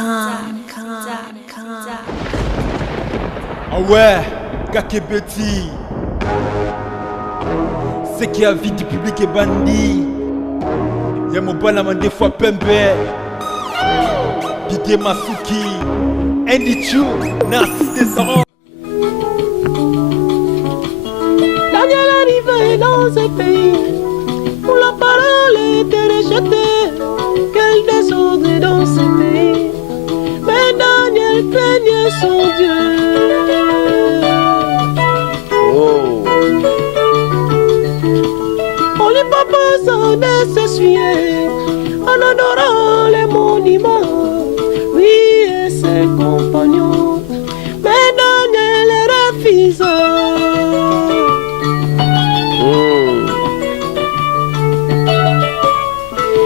Ah ouais, Kakebeti. C'est qui a vie du public et bandit. Y'a mon balama des fois Pembe, Didier Masuki, Andy Chou, Narcisse Desarons. Daniel arrivé dans ce pays où la parole était rejetée. Quel désordre dans ce pays. Mais Daniel craignait son Dieu. Oh. On lui proposant de s'essuyer en adorant les monuments, lui et ses compagnons. Mais Daniel refusa.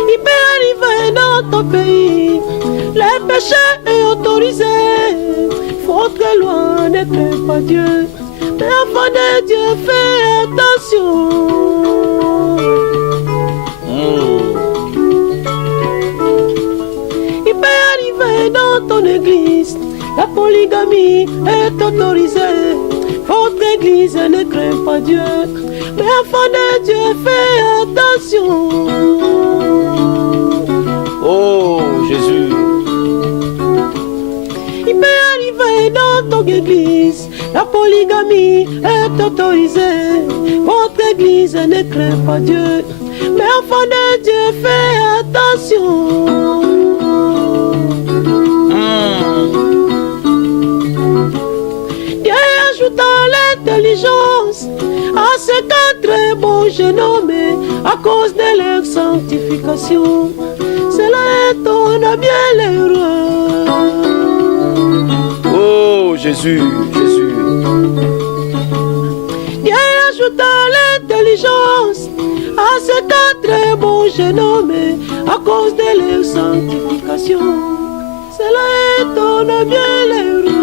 Il peut arriver dans ton pays, le péché est autorisé. Faut très loin n'être pas Dieu, mais enfant de Dieu, fais attention. Il peut arriver dans ton église, la polygamie est autorisée. Votre église ne craint pas Dieu, mais enfant de Dieu, fais attention. Oh, Jésus. Il peut arriver dans ton église, la polygamie est autorisée. Votre église ne craint pas Dieu, mais enfant de Dieu, fais attention. Dieu ajouta l'intelligence à ces quatre bons jeunes hommes à cause de leur sanctification. Cela étonne bien les rois. Oh, Jésus, Jésus. Dieu ajouta l'intelligence à ces quatre bons jeunes hommes à cause de leur sanctification. Cela étonne bien les rois.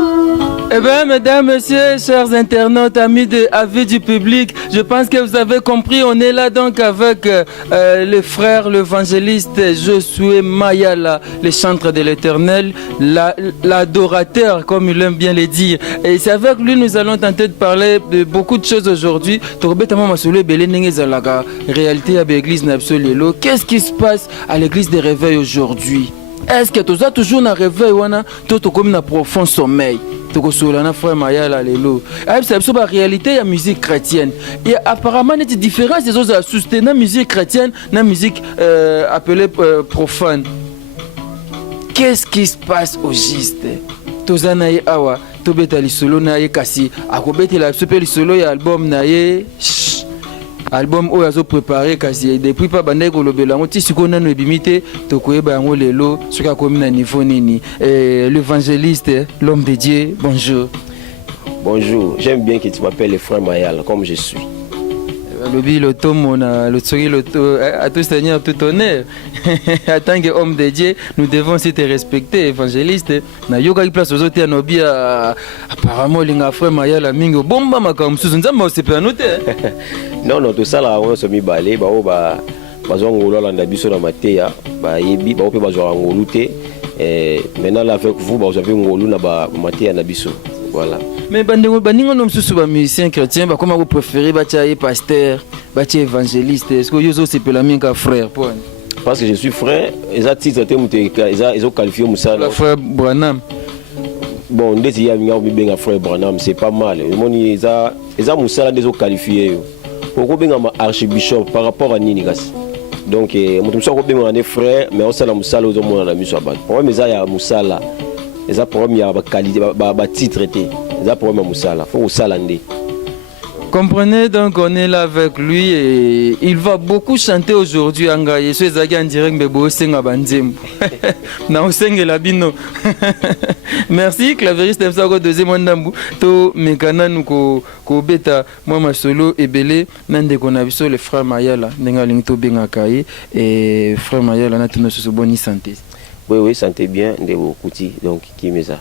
Eh bien, mesdames, messieurs, chers internautes, amis de Avis du public, je pense que vous avez compris, on est là donc avec le frère, l'évangéliste Josué Mayala, le chantre de l'Éternel, l'adorateur, comme il aime bien le dire. Et c'est avec lui nous allons tenter de parler de beaucoup de choses aujourd'hui. Réalité à l'église Napsolelo. Qu'est-ce qui se passe à l'église des réveils aujourd'hui? Est-ce que tu as toujours un réveil ou comme un profond sommeil? Frère Mayala lelo. C'est la réalité de la musique chrétienne. Et apparemment, il y a des différences des autres soutenir la musique chrétienne et la musique appelée profane. Qu'est-ce qui se passe au juste? Tozanaye awa, tobeta lisolo naye kasi, akobeta la super lisolo ya album naye. Album oyo azo préparé kasi depuis pas bandai ko lobela ngoti sikona no ebimite to koyeba yango lelo soka komi na niveau nini. L'évangéliste, l'homme de Dieu, bonjour. Bonjour, j'aime bien que tu m'appelles le frère Mayala comme je suis. Le tomona, le tsori, à tout seigneur, tout honneur. En tant qu'homme de Dieu, nous devons aussi te respecter, évangéliste. Na yoga qui place aux autres anobi apparemment l'inga frère Mayala mingo bomba makam suzunzamba au sepanote. Non non, tout ça là on se mi balé ba o ba bazongolo la ndabiso na mateya ba yebi ba ope bazwa ngolute maintenant là avec vous vous avez ngolu na ba mateya na biso. Voilà. Mais bandingo nom sous ba musicien chrétien ba comment vous préférez ba tia pasteur, ba tia évangéliste, est-ce que yozo c'est la minga frère point? Parce que je suis frère, ils ont titre ils ont qualifié Moussa. Le frère Branham. Bon, ndezi ya minga bien frère Branham, c'est pas mal. Moni ils ont Moussa des ont qualifié. Pourquoi bien archbishop par rapport à Nini Gas. Donc mon so ko bien on est frère, mais on sala Moussa aux hommes na miso ba. Problème ça ya Moussa là. Les problèmes il y a qualité ba titre été. Les problèmes Moussa là, faut Moussa landé. Comprenez donc on est là avec lui et il va beaucoup chanter aujourd'hui anga yeso ezaki en direct bebo senga banzembo. Na osenga la bino. Merci clavieriste de ça deuxième ndambu to mekana nuko ko beta moi ma solo ebele nande ko na biso le frère Mayala ndenga lingto benga kai et frère Mayala na tuno so boni santé. Oui santé bien ndebo kuti donc kimeza.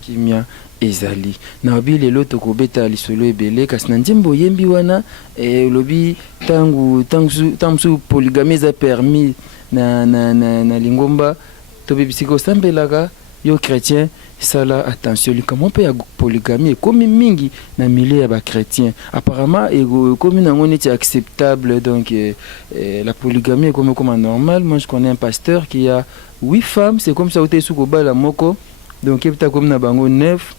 Kimia ezali na bi lelo to ko beta lisolo ebele kasi na njembo yembi wana lobi tangu polygamie za permis na lingomba to bibisiko sambelaka yo chrétien sala attention likambo mpe ya polygamie ekomi mingi na milieu ya bachrétien apparemment ekomi nango neti acceptable donc la polygamie ekomi comme normal. Moi je connais un pasteur qui a 8 femmes, c'est comme ça ote sous kobala moko donc epta comme na bango 9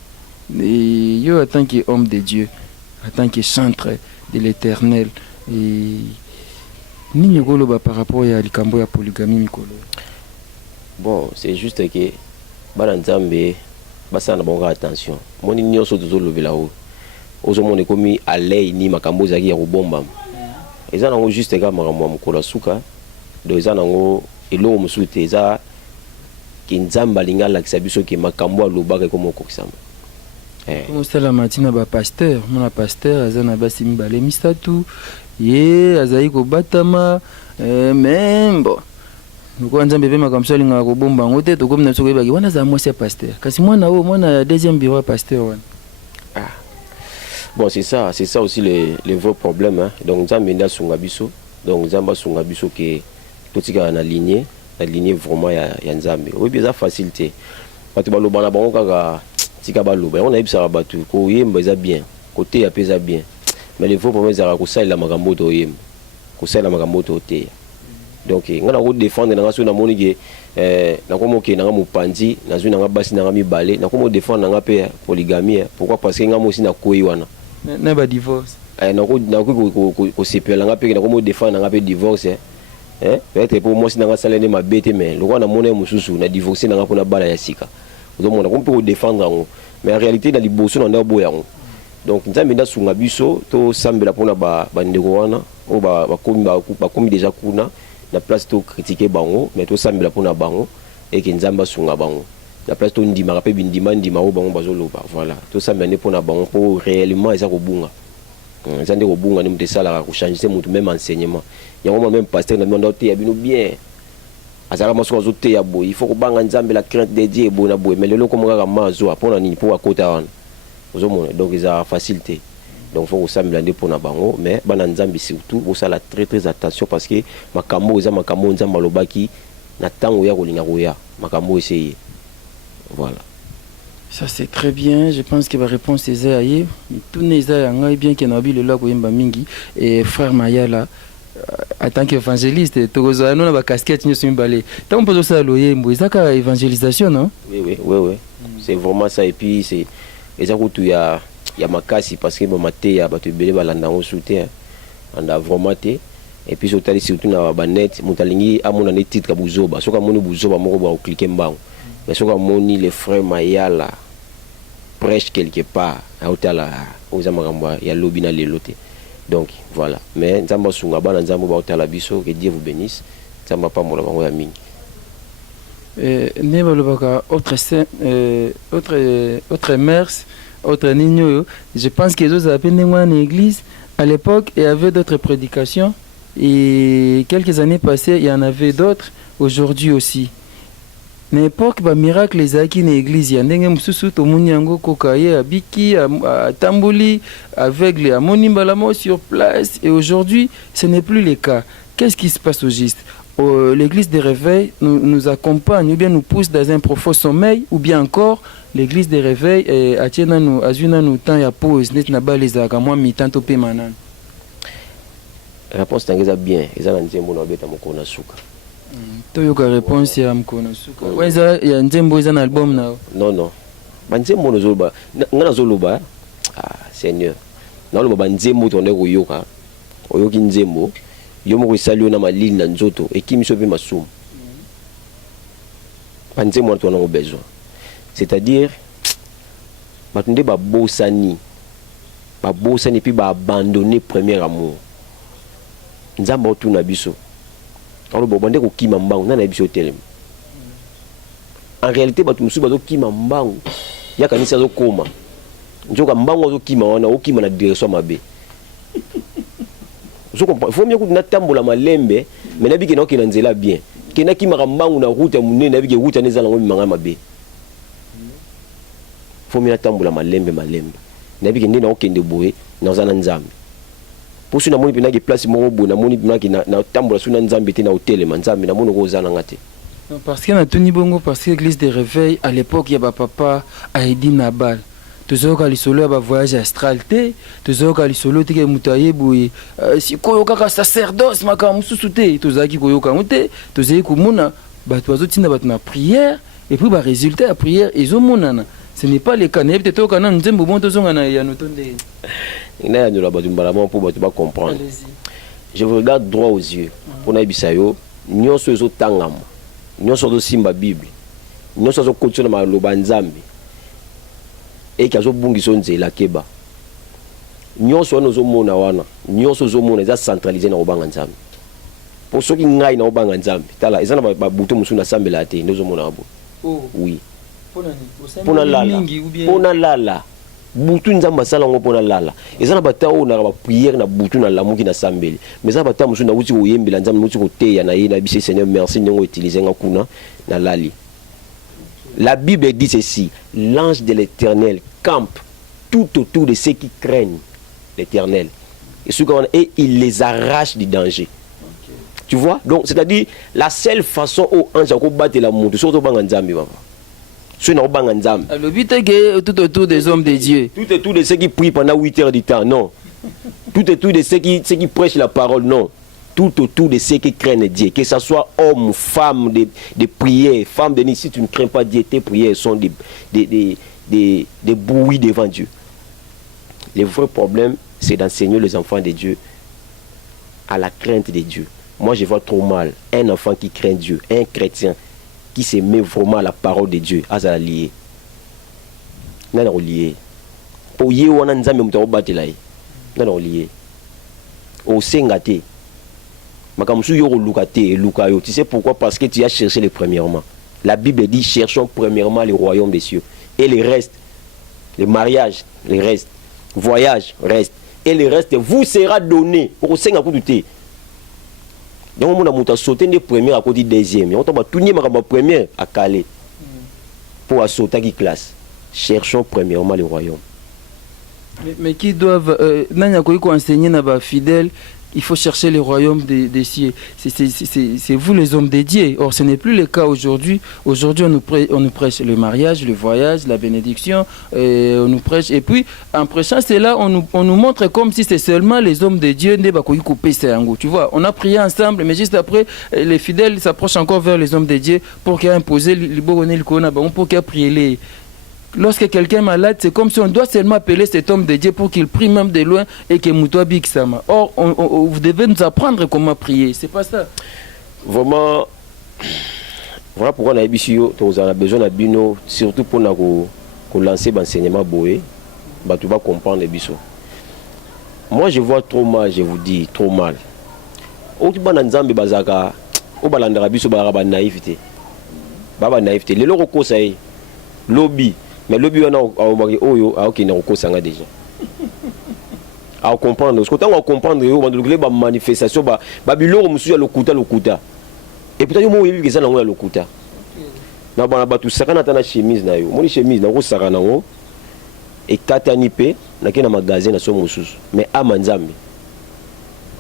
et yo en tant qu'homme de Dieu, en tant que chantre de l'Éternel et nini koloba par rapport ya likambo ya polygamie mikolo. Bon, c'est juste que bana nzambe basana bonga attention. Moni nyonso tozolobela o. Ozomona komi alei ni makambo zaki ya kobomba. Eza nango juste ka makambo mukolo suka. Do eza nango elo musute eza ki nzamba linga lakisa biso ki makambo alobaka komo kokisama. Comme ça la matina ba pasteur, mon pasteur azana basi mibale misatu. Ye azai ko batama même bon. Nous nzambe pe makambo linga ko bomba ngote to comme na soko ebaki wana za mwasi pasteur. Kasi mwana o mwana deuxième bureau pasteur wana. Ah. Bon, c'est ça aussi le vrai problème hein. Donc nzambe nda sunga biso. Donc nzamba sunga biso ke totika na lignée vraiment ya nzambe. Oui bien ça facilité. Batu baloba na bango kaka tika baloba. On a yebisa batu ko yemba eza bien. Côté ya pesa bien. Mais le vrai problème c'est ko sala makambo to yemba. Ko sala makambo to te. Donc ngana ko défendre na ngaso na moni ke na komo ke na mopandi na zwi na basi na mibale na komo défendre na pe polygamie. Pourquoi parce que ngamo aussi na koyi wana. Na ba divorce. Na ko sepela nga pe na komo défendre na pe divorce peut-être pour moi si na sala ne mabete mais lokwa na mona mususu na divorcer na pona bala ya sika. Ozomona ko peut défendre ngo mais en réalité na liboso na ndabo yango. Donc nzambe nda sunga biso to sambela pona ba ndeko wana o ba komi déjà kuna na place to critiquer bango mais to sambela pona bango et que nzamba sunga bango na place to ndima pe bindima o bango bazoloba voilà to sambela ne pona bango pour réellement eza ko bunga nzande ko bunga ni mte sala ko changer mutu même enseignement yango même pasteur na ndonda te ya bino bien azala maso zo te ya boy il faut ko banga nzambe la crainte de Dieu bona boy mais lelo comme kaka mazo apona nini pour akota wana ozomona donc eza facilité. Donc faut resembler à pour na bango mais bana nzambi surtout vous ça la très attention parce que makambo eza makambo nzamba lobaki na tango ya kolinga koya makambo essayer voilà. Ça c'est très bien, je pense que la réponse est aïe. Tout n'est pas bien que nabi le là koyemba mingi et frère Mayala en tant qu'évangéliste tokoza nous na ba casquette ni sumbalé. Tant on peut ça loyembo ezaka évangélisation non? Oui. C'est vraiment ça et puis c'est ezako tu ya makasi parce que mamate ya bato belé balanda ngo soutien anda vraiment té et puis surtout surtout na ba net mutalingi amona ne titre buzoba soka moni buzoba moko ba cliquer mbango mais soka moni les frères Mayala prêche quelque part à hôtela aux amagamba ya lobina leloté donc voilà mais nzamba sunga bana nzamba ba hôtela biso que Dieu vous bénisse nzamba pa mola bango ya mingi ne balobaka autre mers autre nino. Je pense que les appellent en église à l'époque il y avait d'autres prédications et quelques années passées il y en avait d'autres aujourd'hui aussi. N'importe quel miracle les acquis dans l'église il y a ndenge mususu to munyango kokaye abiki tamboli aveugle amoni balamo sur place et aujourd'hui ce n'est plus le cas. Qu'est-ce qui se passe au juste? L'église des réveils nous accompagne ou bien nous pousse dans un profond sommeil ou bien encore l'église des réveils atiena nous azuna nous temps ya pause net na baleza ka moi mi temps to pe manana. Réponse tangeza bien eza na nzembo na beta mokona suka. To yoka réponse ya mokona suka. Weza ya nzembo eza na album na. Non. Ba nzembo no zoloba ngana zoloba Seigneur. Na loba nzembo to ndeko yoka. Oyoki nzembo yo moko salio na malili na nzoto ekimiso pe masumu. Ba nzembo to na ngo besoin. C'est-à-dire batunde ba bosani puis ba abandonner premier amour. Nzamba otuna biso. Alors bobande ko kima mbangu na biso telem. En réalité batu musu bazo kima mbangu ya kanisa zo koma. Njoka mbangu zo kima wana okima na direction mabe. Je comprends. Il faut mieux que na tambola malembe mais na biki na okina nzela bien. Kena kima mbangu na route munene na biki route nezala ngo manga mabe. Faut mieux tambola malembe na biki ndina okende boye na zana nzambe. Pour na moni pena ki place moko bo na moni pena ki na tambola suna nzambe te na hotel nzambe na moni ko zana ngate. Non, parce qu'il y a Tony Bongo, parce que l'église des réveils, à l'époque, il y a papa Aïdi Nabal. Toujours quand les solos ont voyage astral, toujours quand les solos ont moutaye, si koyoka sacerdoce, makamususute, toujours qui koyoka mute, toujours qui mouna, batoizo tina batna prière, et puis résultat à prière, ils ont mounana. Ce n'est pas le cas. Peut-être qu'on a un djembo bon tozonga na ya notonde. Il y a une batumbalamon pour comprendre. Je vous regarde droit aux yeux. Pour nabisayo, nyon sozo tangam, nyon sozo simba Bible, nyon sozo kotsona ma lobanzambi. Et qui a la keba. Nyon so nozo mona wana, nyon sozo mona za centralisé na obanga nzambi. Pour ceux qui ngai na obanga nzambi, tala ezana ba buto musuna sambela te, nozo mona abo. Oui. Pona lala butu nzamba sala ngo pona lala ezana batao na ba prière na butu na lamuki na sambeli mais ça bata musu na uti oyembela nzamba mutu ko teya na yena bise Seigneur merci ngongo utiliser nga kuna na lali. La Bible dit ceci, l'ange de l'Éternel campe tout autour de ceux qui craignent l'Éternel et il les arrache du danger. Tu vois, donc c'est-à-dire la seule façon où ange a combattre la monde surtout banga nzambi baba. Le but est que tout autour des hommes de Dieu. Tout autour de ceux qui prient pendant 8 heures du temps, non. Tout autour de ceux qui prêchent la parole, non. Tout autour de ceux qui craignent Dieu. Que ce soit homme, femme de prière, femme de nuit, si tu ne crains pas Dieu, tes prières sont des bruits devant Dieu. Le vrai problème, c'est d'enseigner les enfants de Dieu à la crainte de Dieu. Moi, je vois trop mal un enfant qui craint Dieu, un chrétien qui se met vraiment à la parole de Dieu, à la lier. Non, non, lié. Pour y on a nzambe mutao batelai. Non, non, lié. Au sengate. Makamusu yo lukate, lukayo. Tu sais pourquoi? Parce que tu as cherché les premièrement. La Bible dit cherchons premièrement le royaume des cieux. Et le reste, le mariage, le reste, voyage, reste. Et le reste vous sera donné. Pour senga kuduté. Donc on a sauté des premières à côté deuxième. On a tout ma première à Calais pour sauter qui classe. Cherchons premièrement le royaume. Mais qui doivent n'anya ko enseigner na ba fidèles. Il faut chercher le royaume des cieux. C'est vous les hommes dédiés. Or, ce n'est plus le cas aujourd'hui. Aujourd'hui, on nous prêche le mariage, le voyage, la bénédiction. On nous prêche. Et puis, en prêchant cela, on nous montre comme si c'est seulement les hommes de Dieu. Tu vois, on a prié ensemble, mais juste après, les fidèles s'approchent encore vers les hommes de Dieu pour qu'ils aient imposé pour qu'ils aient prié. Lorsque quelqu'un est malade, c'est comme si on doit seulement appeler cet homme de Dieu pour qu'il prie même de loin et que Moutoua Biksama. Or, vous devez nous apprendre comment prier. C'est pas ça. Vraiment, voilà pourquoi on a besoin de bino, surtout pour nous lancer l'enseignement boé, tu vas comprendre les bisous. Moi, je vois trop mal, je vous dis, trop mal. Au Nzambe Bazaka, au Balandra Bisso Baraba naïveté. Baba naïveté. Les locaux, ça y est. Lobby. Mais le but, on a déjà. À comprendre. Parce que quand on comprend, on a une manifestation. Babylone, on a le. Et puis, on a eu le kuta. Na bana tout ça na tana chemise na yo. Moni chemise na ko saka na ngo. Et katani pe na kena magasin na so mususu. Mais amanzambe.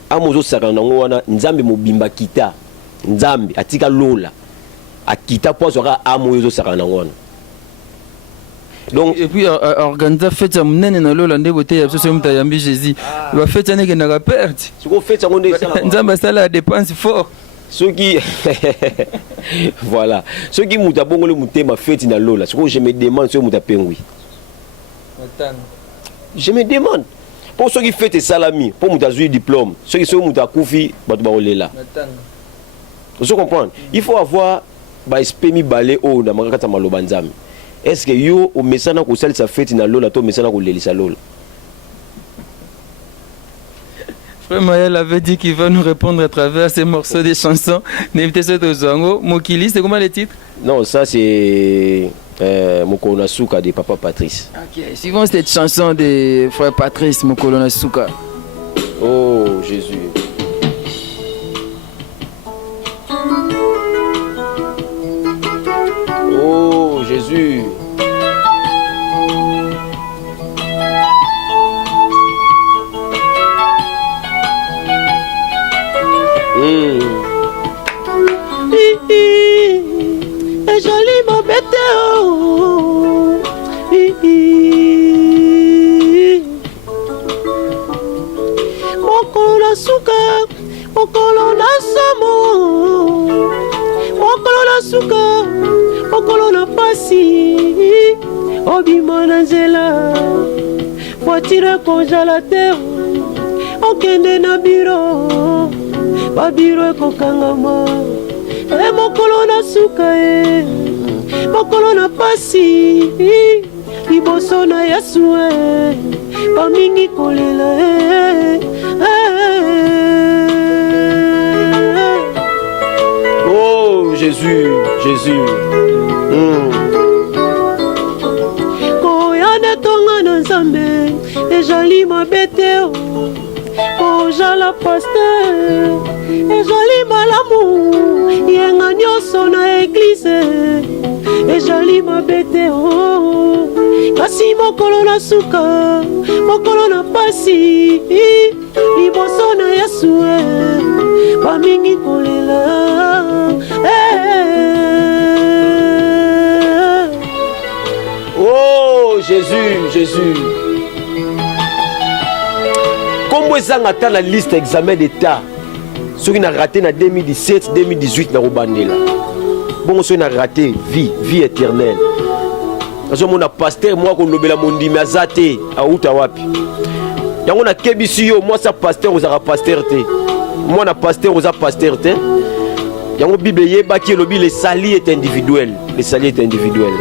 Amozo saka na ngo wana nzambe mobimba kita. Nzambe atika lola. Akita po sera amoyo saka na ngo. Donc, et puis organiser fête à munene na lola ndebote ya so muta yambi Jésus. Ba fête na ke na ka perdre. Ce qu'on fait ça on est ça. Nzamba sala dépense fort. Ceux qui voilà, ceux qui muta bongo le muté ma fête na lola. Ce que je me demande sur muta pengui. Je me demande pour ceux qui fêtent salami, pour muta jouer diplôme, ceux qui sont muta koufi batu ba olela. Vous comprenez? Il faut avoir ba espemi balé o na makata maloba nzambe. Est-ce que yo au messana ko sali sa fête na lola to messana ko lelisa lola? Frère Mayel avait dit qu'il va nous répondre à travers ces morceaux de chansons. N'évitez ce Tozango. Mokili, c'est comment le titre? Non, ça c'est Mokolo Nasuka de Papa Patrice. Ok, suivons cette chanson de Frère Patrice, Mokolo Nasuka. Oh Jésus. Oh Jésus. obima na nzela voitire konjala te okende na biro babiro ekokangama mokolo na suka mokolo na pasi liboso na Yesu bamingi kolela Oh Jésus, Jésus. koyana tonga na Nzambe ezali mabe te ozala paster ezali malamu yenga nyonso na eglize ezali mabe te kasi mokolo na suka mokolo na pasi liboso na Yesu bamingi kolela Oh Jésus, Jésus. Comment ça a la liste d'examen d'État? Ceux qui ont raté en 2017, 2018 dans Robandela. Bon, ceux qui ont raté vie éternelle. Parce que mon pasteur, moi, qu'on l'a mondi, mais azate, à Outawapi. Y'a on a kebisi yo, moi, ça pasteur, aux pasteur te. Moi, na pasteur, aux pasteur te. Y'a on Bible yeba qui lobby, le sali est individuel. Le sali est individuel.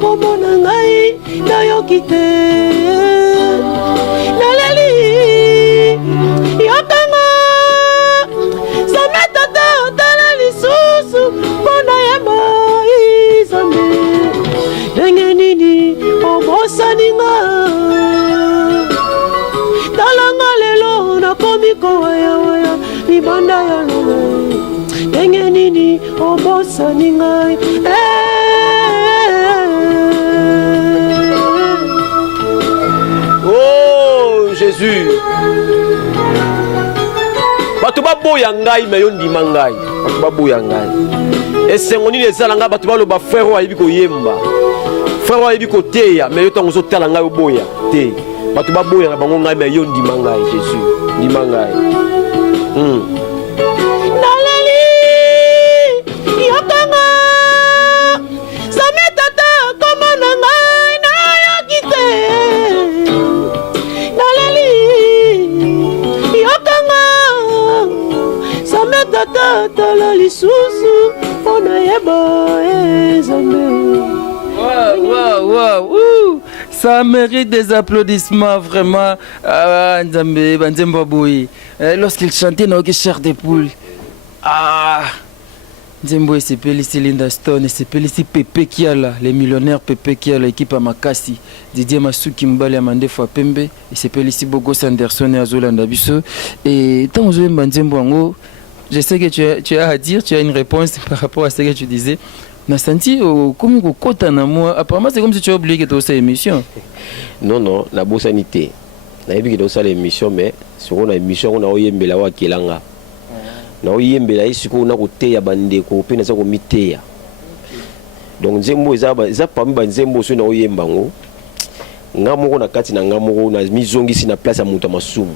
komona ngai nayoki te naleli yokanga Nzambe tata otala lisusu mpo nayeba Nzambe ndenge nini obosani nga talanga lelo nakomi kowayawaya libanda ya lola ndenge nini obosani ngai Jésus. Bato baboya ngai me yo ndima ngai. Bato baboya ngai. Esengoni ezalanga bato baloba frère ayibi ko yemba. Frère ayibi ko teya me yo tango zo tala ngai oboya te. Bato baboya na bango ngai me yo ndima ngai Jésus. Ndima ngai. Naleli yokanga Sametata komona ngai na yokite tala lisusu ona yeba Nzambe. Waouh, ça mérite des applaudissements vraiment. Nzambe Banzembo Boy. Lorsqu'il chantait Naoki Chair des poules. Nzembo s'appelle ici Linda Stone, s'appelle ici Pepe Kiala, les millionnaires Pepe Kiala, l'équipe à Makasi, Didier Masuki Mbale Amande Fapembe, et s'appelle ici Bogo Sanderson et Azolanda Bisso. Et tant que je Banzembo Ango, je sais que tu as à dire, tu as une réponse par rapport à ce que tu disais. On a senti comme un côté en moi. Apparemment, c'est comme si tu as oublié que tu as aussi l'émission. Non, la bonne sanité. On a oublié que tu as l'émission, mais sur une émission, on a oublié que tu as Kilanga. On a oublié que tu as côté à bande, qu'on a comité. Donc, Zembo, ça parmi les Zembo, on a oublié Bango. Ngamoro na kati na ngamoro na mizongi si na place à Moutamasumu.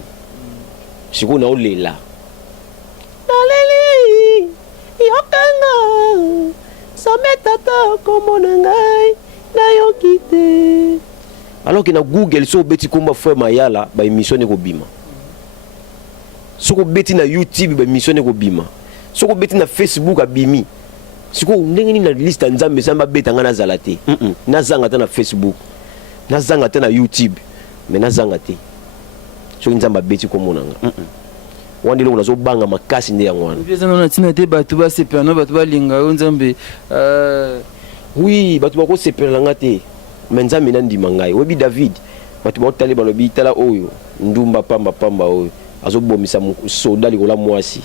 Si on a oublié là. Naleli yokanga Sametata komona ngai nayoki te. Alors que na Google so beti komba frère Mayala ba émission ne ko bima. Soko beti na YouTube ba émission ne ko bima. Soko beti na Facebook abimi. Siko ndenge ni na liste Nzambe samba beta ngana zalate. Nazanga ta na Facebook. Nazanga ta na YouTube. Mais nazanga te. So Nzamba beti komona nga. Wandi lo unazo banga makasi nde yango wana. Bieza na tina te batu ba sepano batu ba linga Nzambe. Oui, batu ba ko sepela nga te. Nzambe na ndima ngai. Webi David. Batu ba tali balobi tala oyo. Ndumba pamba oyo. Azo bomisa soda likola mwasi.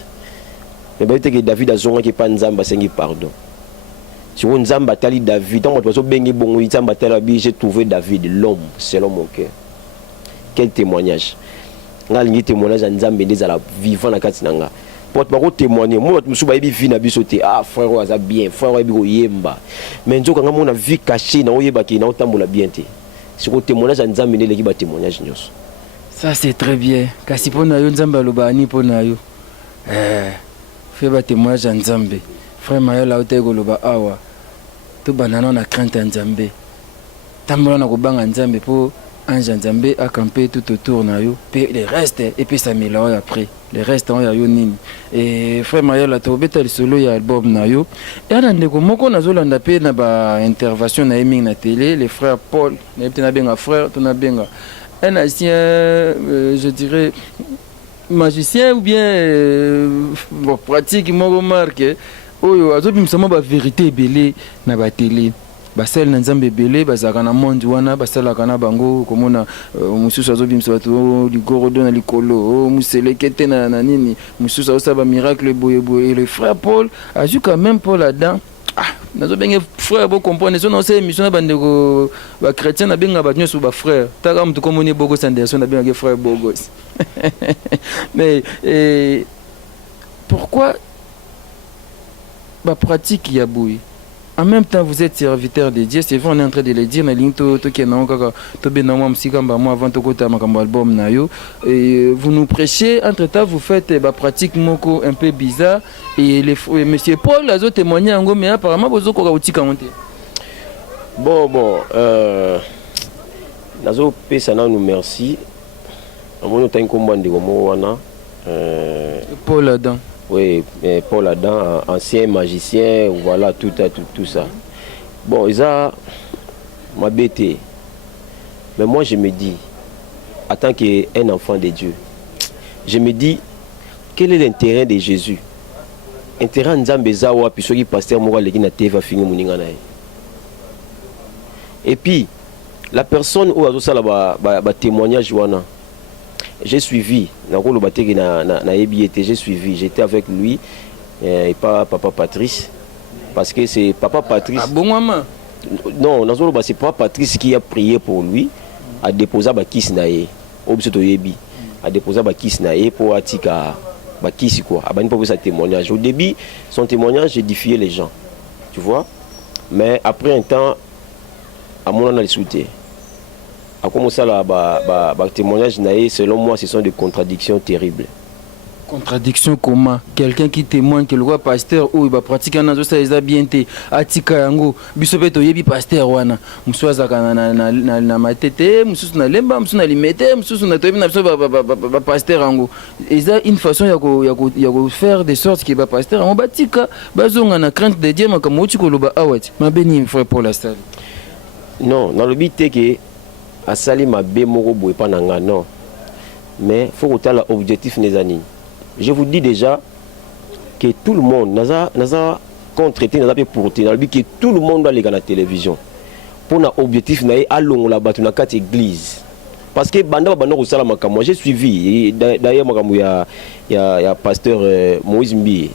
Mais ba teke David azonga ki pa Nzamba sengi pardon. Si on Nzamba tali David, tant bato bengi bongo Nzamba tala bi j'ai trouvé David l'homme selon mon cœur. Quel témoignage. Ngali témoignage Nzambe des ala vivant na kati nanga. Pour te témoigner, moi musu ba yebi vie na biso te. Ah frère aza bien, frère yebi ko yemba. Mais nzoka nga mona vie cachée na oyeba ki na otambola bien te. Si ko témoignage Nzambe ne leki ba témoignage nyos. Ça c'est très bien. Kasi pona yo Nzamba loba ani pona yo. Fais ba témoignage à Nzambe. Frère Mayala Otegoloba Awa. To banana na crainte à Nzambe. Tambola na kobanga Nzambe pour ange Nzambe a campé tout autour na yo. Puis le reste et puis ça m'élève après. Le reste on ya yo nini. Et frère Mayala to beta le solo ya album na yo. Et na ndeko moko na zolanda pe na ba intervention na eming na télé, les frères Paul, na betena benga frère, to na benga un ancien je dirais magicien ou bien bon, pratique moi remarque oyo azobimisa ba vérité belé na ba télé basel na Nzambe belé bazaka na monde wana basalaka na bango komona mususu azobimisa bato ligorodo na likolo muselekete na nini mususu osaba miracle boye le frère Paul a vu quand même Paul là-dedans. Nazo benga frère bo comprendre so na c'est émission na bandeko ba chrétien na benga ba nyoso ba frère taka mtu komoni bogo sanderson na benga frère bogos. Mais pourquoi ba pratique ya boui en même temps vous êtes serviteur de Dieu, c'est vrai on est en train de le dire na linto to kena kaka to bena moi msikamba moi avant to kota makambo album na yo et vous nous prêchez entre temps vous faites ba pratique moko un peu bizarre et les monsieur Paul a témoigné ngo mais apparemment bozo ko utika monter. Bon nazo pesa na nous merci amono tanko mbande ko wana Paul Adam. Oui, Paul Adam, ancien magicien, voilà, tout ça. Bon, ils ont m'embêté. Mais moi, je me dis, en tant qu'un enfant de Dieu, je me dis, quel est l'intérêt de Jésus? Intérêt de Nzambe puis ce qui pasteur Moura Legui na TV fini muninga na. Et puis, la personne où a ça là témoignage wana. J'ai suivi, j'ai suivi, j'étais avec lui et pas Papa Patrice. Parce que c'est Papa Patrice. Ah bon, maman? Non, c'est Papa Patrice qui a prié pour lui, a déposé ba kiss nae, a déposé ba kiss nae pour atika ba kiss quoi, a bani pour sa témoignage. Au début, son témoignage édifiait les gens, tu vois. Mais après un temps, à mon analyse soutien. À commencer là, témoignage selon moi, ce sont des contradictions terribles. Contradiction comment? Quelqu'un qui témoigne que le roi pasteur ou il va pratiquer un autre ça les a bien été atika yango bisobe to yebi pasteur wana muswaza kana na matete mususu na lemba mususu na limete mususu na toyebi na biso ba pasteur yango eza une façon ya ko faire de sorte que ba pasteur yango batika bazonga na crainte de Dieu makambo tiko loba awati mabeni frère Paul Astal. Non, dans le but que asali mabe moko boye pa nanga non, mais faut que tu l'objectif nezani. Je vous dis déjà que tout le monde n'a contre-traité, n'a pas porté dans le but que tout le monde doit aller à la télévision pour un objectif na allons là-bas dans quatre églises parce que banda ko sala makambo j'ai suivi d'ailleurs makambo ya pasteur Moïse Mbi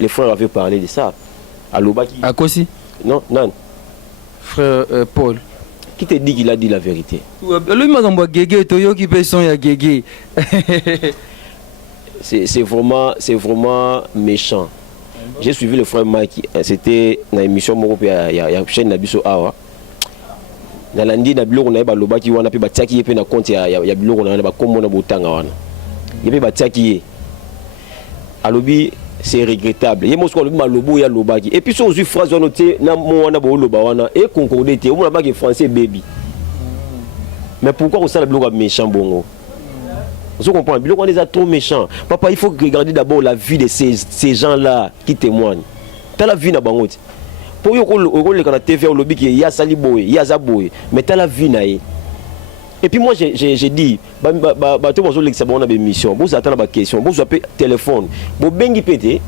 les frères avaient parlé de ça à Lobaki à Kosi non frère Paul qui te dit qu'il a dit la vérité? Lui makambo gege toyo qui paye son ya gege. C'est vraiment méchant. J'ai suivi le frère Mike, c'était une émission il y a chaîne Nabiso Awa. Na landi na biloko na ba lobaki wana pe batiaki pe na compte ya biloko na ba komona botanga wana. Yepe batiaki alobi c'est regrettable. Yemo sko alobi malobo ya lobaki. Et puis son zu phrase wana te na mo wana bo loba wana et concordé te. On ba que français baby. Mais pourquoi on ça le biloko méchant bongo? Vous comprenez, biloko on est trop méchant. Papa, il faut regarder d'abord la vie de ces gens-là qui témoignent. T'as la vie na bango. Pour yo ko le kana TV au lobby qui ya sali boy, ya za boy, mais t'as la vie na. Et puis moi j'ai dit ba to bozo l'exa bona be mission. Vous attendre ba question, vous appelez téléphone. Bo bengi pété.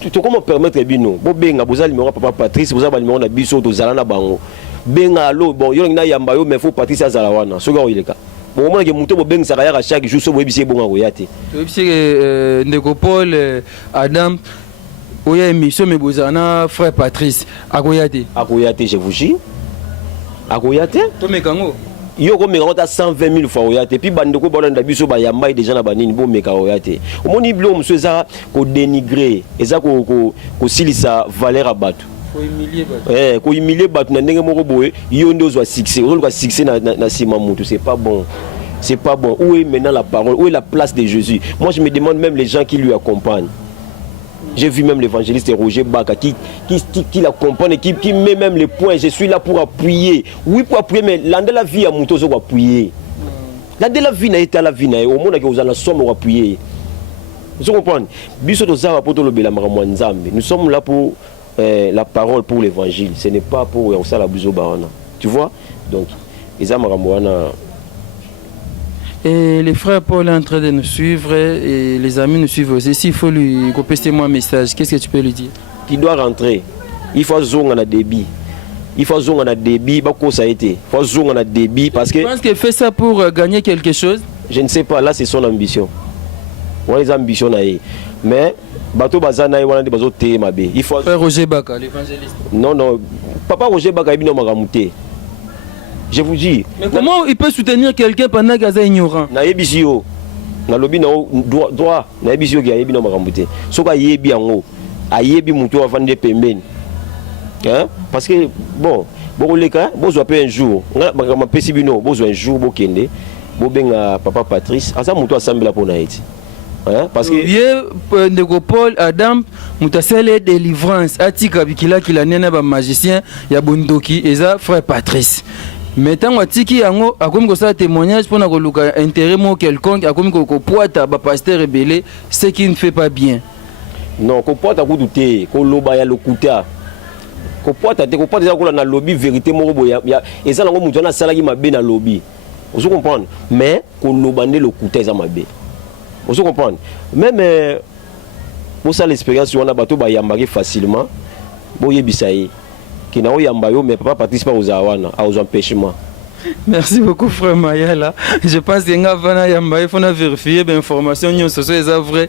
Tu comment permettre bino. Bo benga boza numéro papa Patrice, boza ba numéro na biso to zala na bango. Benga lo bon yo na yamba yo mais faut Patrice azala wana. Soga o ileka. Bon moment que muto bo benga saka ya chaque jour so bo ebisi bonga ko yate. To ebisi ndeko Paul Adam oya émission mais bozana frère Patrice akoyate je vous jure akoyate to mekango yo ko meka ta 120 000 fois oyate puis bandeko bolanda biso ba yamba déjà na banini bo meka oyate omoni blo mso eza ko dénigrer eza ko silisa valeur abatu ko humilier batu na ndenge moko boye yo ndo zo succès ozo ka succès na sima mutu c'est pas bon c'est pas bon. Où est maintenant la parole? Où est la place de Jésus? Moi, je me demande même les gens qui lui accompagnent. J'ai vu même l'évangéliste Roger Baka qui l'accompagne et qui met même les points. Je suis là pour appuyer. Oui, pour appuyer, mais l'un de la vie à Mouto, c'est pour appuyer. L'un de la vie n'a été à la vie, au monde que vous avez la somme pour appuyer. Vous comprenez? Nous sommes là pour la parole, pour l'évangile. Ce n'est pas pour la Barana. Tu vois? Donc, ils ont. Et les frères Paul est en train de nous suivre et les amis nous suivent aussi. S'il faut lui compléter moi un message, qu'est-ce que tu peux lui dire? Qui doit rentrer. Il faut zonger en débit. Il faut zonger en débit. Ça a été. Il faut zonger en débit parce que. Tu penses qu'il fait ça pour gagner quelque chose? Je ne sais pas. Là, c'est son ambition. On a les ambitions. Mais, bateau bazana et wana de bateau té mabé. Il faut. Frère Roger Baka, l'évangéliste. Non. Papa Roger Baka est bien magamuté. Je vous dis. Mais comment il peut soutenir quelqu'un pendant qu'il est ignorant? Na yebisio. Na lobi na droit. Na yebisio qui a yebi na magamuté. Soka yebi yango. A yebi muto avant de pembeni. Hein? Parce que bon les cas, vous avez un jour. Ma pesibino, vous un jour bokende. Bo benga papa Patrice. Asa muto assemble pour na iti. Hein? Parce que Ndeko Paul Adam mutasele délivrance atika bikila kila nena ba magicien ya bondoki eza frère Patrice. Mais tant que tu as comme ça témoignage pour que intérêt quelconque, comme que poata ba pasteur rebelle, ce qui ne fait pas bien. Non, ko poata ko douter, ko loba ya lokuta. Ko poata te ko poata za ko na lobby vérité moko boya. Et ça ngo mutu na sala ki mabe na lobby. Vous comprenez? Mais ko lobande lokuta za mabe. Vous comprenez? Même pour ça l'expérience on a bateau ba yambaki facilement. Boye bisaye. Mais papa participe aux awana, aux empêchements. Merci beaucoup frère Mayala. Je pense que il faut vérifier l'information vrai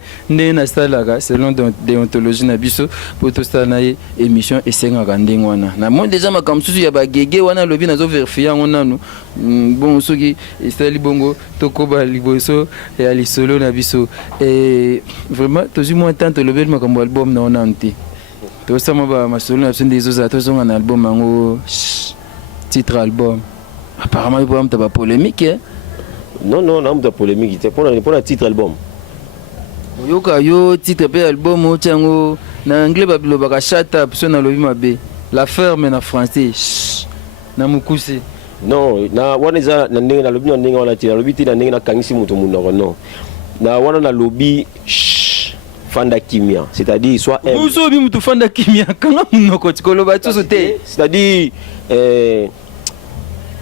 selon déontologie nabiso pour tout ça émission et c'est na moi déjà ma comme ya ba gege wana lobi nazo vérifier ngona bon soki estali bongo tokoba liboso et ali solo nabiso et vraiment toujours moins tant lobi makambo album na onanti. Tout ça, ma solo des autres un album, un titre album. Apparemment, il y a une polémique. Hein? Non, il y a une polémique. C'est pour un titre album. Yo titre album, en anglais, il shut up, la ferme en français. Na mukuse. Non, na wana za na ndenge na lobby na ndenge wana ti na lobby ti na ndenge na kangisi muto munoko non. Na wana na lobby fanda kimia, c'est-à-dire soit c'est-à-dire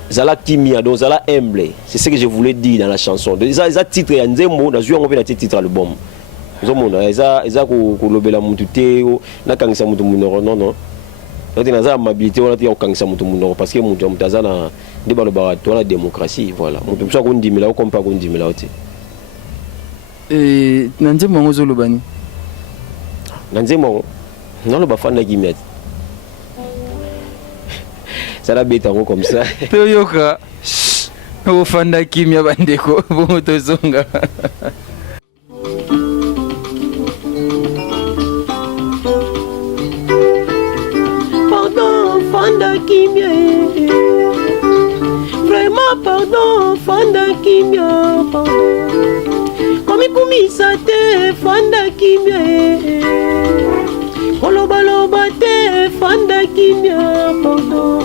zala kimia donc zala humble, c'est ce que je voulais dire dans la chanson. Ça titre ya nzembo na zuwa ngopé na titre album. Nzomona eza ko lobela mutu te na kangisa mutu munoko non. Donc naza amabilité wana ti okangisa mutu munoko parce que mutu mutazana ndi baloba to la démocratie voilà. Mutu mso ko ndimela ko kompa ko ndimela oti. Nanje mongo zolobani. Nanzemo non le bafanda qui met ça la bête comme ça toyoka o fanda kimia bandeko bon tozonga pardon fanda kimia vraiment pardon fanda kimia pardon comme ça te fanda kimia Koloba te fanda kimia pardon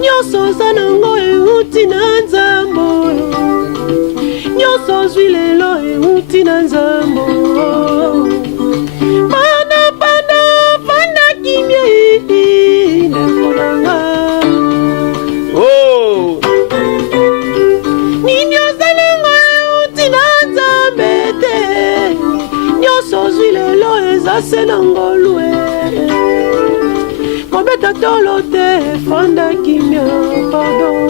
Nyoso sanango euti na nzambo Nyoso zwilelo euti na nzambo Panda fanda kimia nefonanga Oh Ninyo sanango euti na nzambe te Nyoso zwilelo ezase nangolue Kobeta tolo te fanda kimia pardon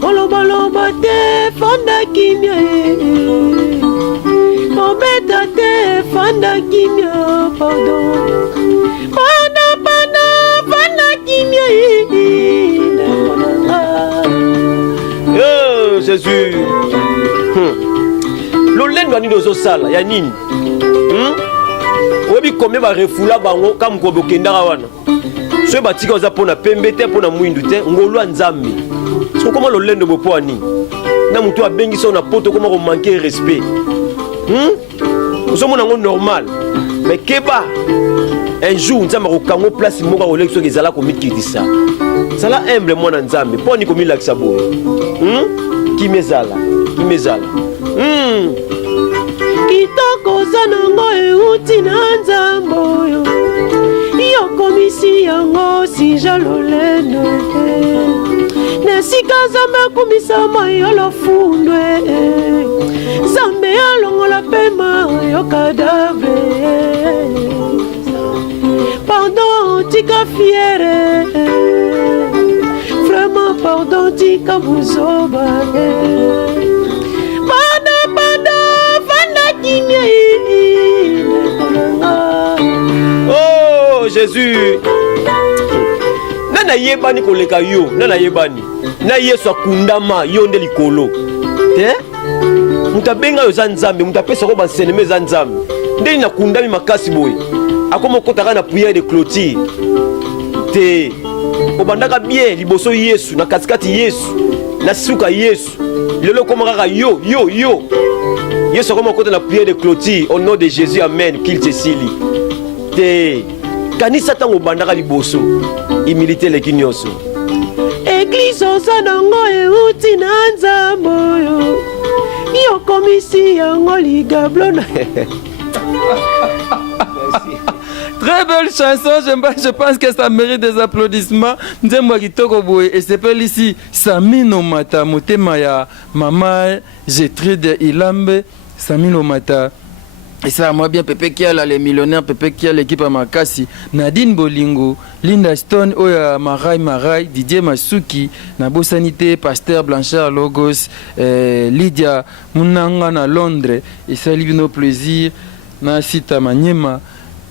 Kolobaloba te fanda kimia Kobeta te fanda kimia pardon Fanda kimia Oh Jésus L'olendo ni dozo sala ya nini Obi combien va refula bango kam ko bokendaka wana so batika oza pona pembe te pona mwindu te ngolo nzambe so comment l'olendo bopo ani na mutu abengi so na poto comment on manquer respect. Nous sommes normal. Mais keba un jour nous avons kango place moko ko lekso ke zala ko mikitisa. Sala humble mwana nzambe po ni ko milakisa boye. Ki mezala. Kitoko zanongo euti na nzambo yo. Yo komisi yango si jaloleno. Nesika zambe kumisa mayo lo fundwe. Zambe alongola pema yo cadavre. Pardon tika fiere. Vraiment pardon tika buzoba. Oh Jésus, nana yebani koleka yo, nana yebani na Yesu akundama yo nde likolo te mutabenga yo za nzambe mutapesa ko banseneme za nzambe nde na kundami makasi boye akoma kotaka na prière de clôture te obandaka bien liboso Yesu na katikati Yesu na suka Yesu lelo koma kaka yo Yesu akoma kota na prière de clôture au nom de Jésus amen qu'il te sili te kanisa tango bandaka liboso humilité leki nyonso Église osanango euti na nzambo yo yo komisi yango ligablo na Très belle chanson, je pense que ça mérite des applaudissements. Nzembo kitoko boye et c'est pas ici Samino Mata motema ya mama Gertrude Ilambe Samino Mata. Et ça, moi bien, Pepe Kiala, les millionnaires, Pepe Kiala, l'équipe à Makasi, Nadine Bolingo, Linda Stone, Oya Marai, Didier Masuki, Nabo Sanité, Pasteur Blanchard Logos, Lydia Munanga na Londres, et ça, nos plaisirs, na Sita Manyema,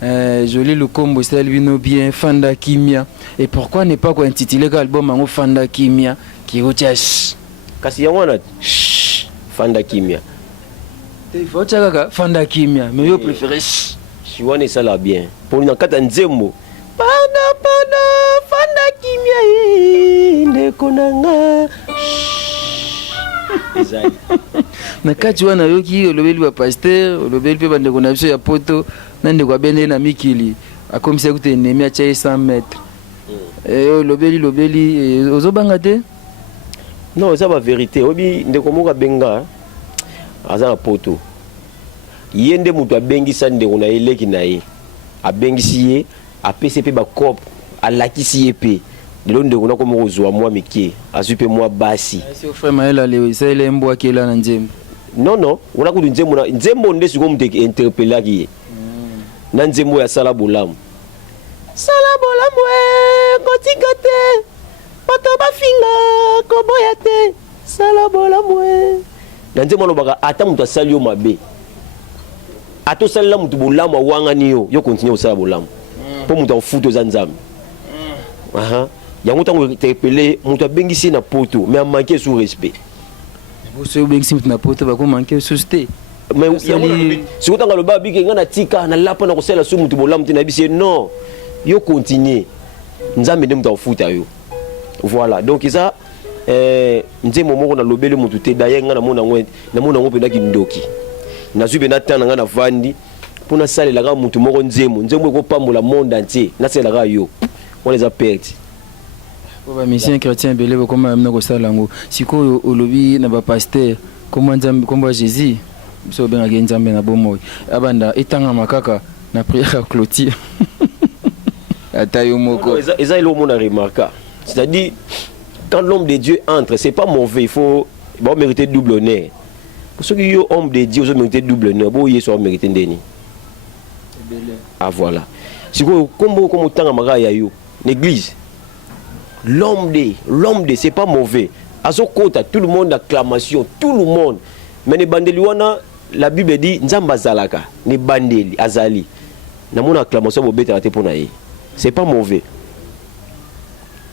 Joli Lukombo, ça, nos bien, Fanda Kimia. Et pourquoi ne pas intituler l'album en Fanda Kimia, qui est au Tchash? Kasi yawana, Fanda Kimia. Il faut que Fanda Kimia, mais je préfère Chiwane ça là bien. Pour une kata nzembo. Panda Fanda Kimia ne konanga. Ezali. Na kati wana yoki olobeli ba pasteur, olobeli pe bande kona biso ya poto, nande kwa bende na mikili. Akomisa kute nemi a 100 mètres. Olobeli ozobanga te? Non, ça va vérité. Obi ndeko moka benga. Azana poto yende mutu abengisa ndeko na eleki na ye abengisi ye apesi pe ba cop alakisi ye pe lelo ndeko na komo kozwa mwa mikie azwi pe mwa basi c'est frère Maël le ça il embo akela na nzembo non ona kudu nzembo nde siko mutu interpellaki ye na nzembo ya sala bolamu kotika te bato bafinga koboya te sala bolamu Nanze mwana baka ata mutu asali yo mabe ato salila mutu bolamu awangani yo continue osala bolamu po mutu afuto za nzambe yango tango interpellé mutu abengisi na poto mais amanke sous respect boso obengisi mutu na poto bako manke sous te mais siko tanga loba bike nga na tika na lapa na kosala su mutu bolamu te na bisi non yo continue nzambe nde mutu afuta yo voilà donc ça nzembo moko na lobele mutu te daye nga na mona ngo pena ki ndoki na zube na tana nga na vandi pona sale la ga mutu moko nzembo ko pambola monde entier na sale la yo on les a perdu ba mission chrétien belé ko ma mna ko sala ngo siko olobi na ba pasteur comment nzambe komba Jésus so benga ge nzambe na bomoy abanda etanga makaka na prière clôture atayo moko eza ilo mona remarquer c'est-à-dire quand l'homme de Dieu entre, c'est pas mauvais, il faut mériter double honneur. Pour ceux qui sont homme de Dieu, ils ont mérité double honneur. Bon, ils sont mérité d'eni. Ah voilà. Si vous comme autant à l'église, l'homme de, c'est pas mauvais. À ce côté, tout le monde acclamation, tout le monde. Mais les bandeli wana, la Bible dit nzamba zalaka, les bandeli azali. Na mon acclamation bo beta te pona ye. C'est pas mauvais.